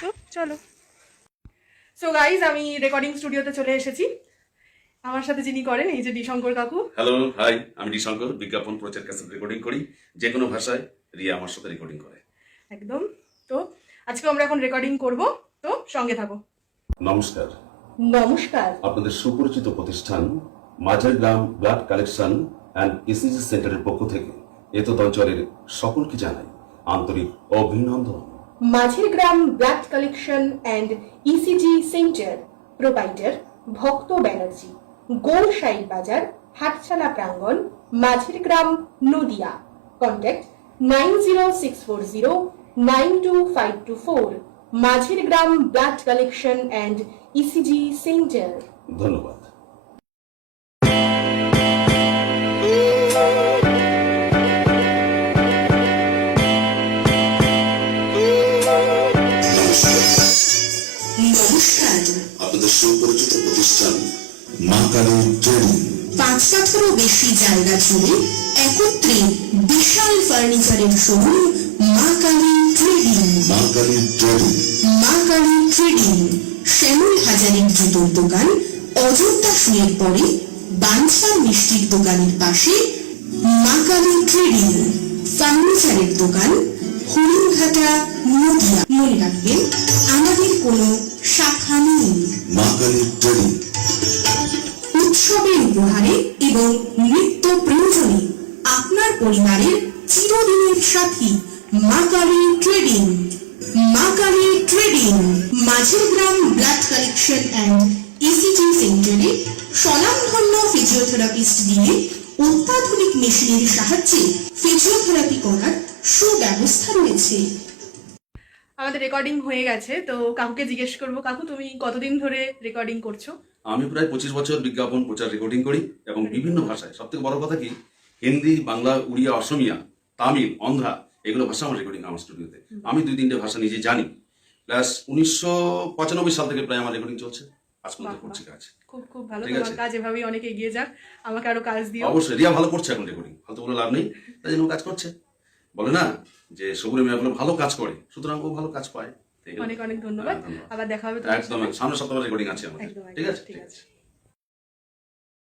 তো চলো। So guys, আমি রেকর্ডিং স্টুডিওতে চলে এসেছি। আমার সাথে যিনি করেন, এই যে ডিশঙ্কর কাকু। হ্যালো, হাই, আমি ডিশঙ্কর। বিজ্ঞাপন প্রচার ক্যাসেট রেকর্ডিং করি, যে কোনো ভাষায়। রিয়া আমার সাথে রেকর্ডিং করে। একদম। তো আজকে আমরা এখন রেকর্ডিং করব, তো সঙ্গে থাকো। নমস্কার। নমস্কার। আপনাদের সুপরিচিত প্রতিষ্ঠান মাঝের Gram blood collection and ECG সেন্টারের পক্ষ থেকে এতদ অঞ্চলের সকলকে জানাই আন্তরিক অভিনন্দন। Majher Gram blood collection and ECG centre, proprietor Bhakta Banerjee, গোলসাইড বাজার, হাটছালা প্রাঙ্গণ, মাঝের গ্রাম, Nadia. Contact 9064092524। Majher Gram blood collection and ECG centre. ধন্যবাদ। নমস্কার। আপনাদের সুপরিচিত প্রতিষ্ঠান মা কালী ট্রেডিং। 5,000-এরও বেশি জায়গা জুড়ে একত্রে বিশাল ফার্নিচারের শোরুম মা কালী ট্রেডিং। মা কালী ট্রেডিং। মা কালী ট্রেডিং শ্যামল হাজারের জুতোর দোকান, অযোধ্যা শুয়ের পরে বাঞ্ছার মিষ্টির দোকানের পাশে মা কালী ট্রেডিং। ফার্নিচারের দোকান, হরিণঘাটা, নদিয়া। মনে রাখবেন, আমাদের কোনো শাখা নেই। মা কালী ট্রেডিং। উৎসবের উপহারে এবং নৃত্য প্রয়োজনে আপনার পরিবারের চিরদিনের সাথী মা কালী ট্রেডিং। মা কালী ট্রেডিং মাঝের Gram blood collection and ECG সেন্টারে স্বনামধন্য ফিজিওথেরাপিস্ট দিয়ে অত্যাধুনিক মেশিনের সাহায্যে ফিজিওথেরাপি করার সুব্যবস্থা রয়েছে। আমাদের রেকর্ডিং হয়ে গেছে, তো কাকুকে জিজ্ঞেস করবো, কাকু তুমি কতদিন ধরে রেকর্ডিং করছো? আমি প্রায় 25 বছর বিজ্ঞাপন প্রচার রেকর্ডিং করি এবং বিভিন্ন ভাষায়। সব থেকে বড় কথা কি, হিন্দি, বাংলা, উড়িয়া, অসমিয়া, তামিল, অন্ধ্রা, এগুলো ভাষা আমার রেকর্ডিং আমার স্টুডিওতে। আমি 2-3টে ভাষা নিজে জানি। প্লাস 1995 সাল থেকে প্রায় আমার রেকর্ডিং চলছে, আজ পর্যন্ত করছি কাজ। খুব খুব ভালো, ঠিক তোমার আছে। কাজ এভাবেই অনেক এগিয়ে যাক, আমাকে আরো কাজ দিও। অবশ্যই, রিয়া ভালো করছে এখন রেকর্ডিং, হয়তো কোনো লাভ নেই, তাই জন্য ও কাজ করছে। বলে না যে সবুরে মেয়েগুলো ভালো কাজ করে, সুতরাং ও ভালো কাজ পায়। অনেক অনেক ধন্যবাদ। হ্যাঁ, ধন্যবাদ। আবার দেখা হবে তোমার একদম সাথে। সামনের সপ্তাহে রেকর্ডিং আছে আমাদের। একদম, ঠিক আছে, ঠিক আছে।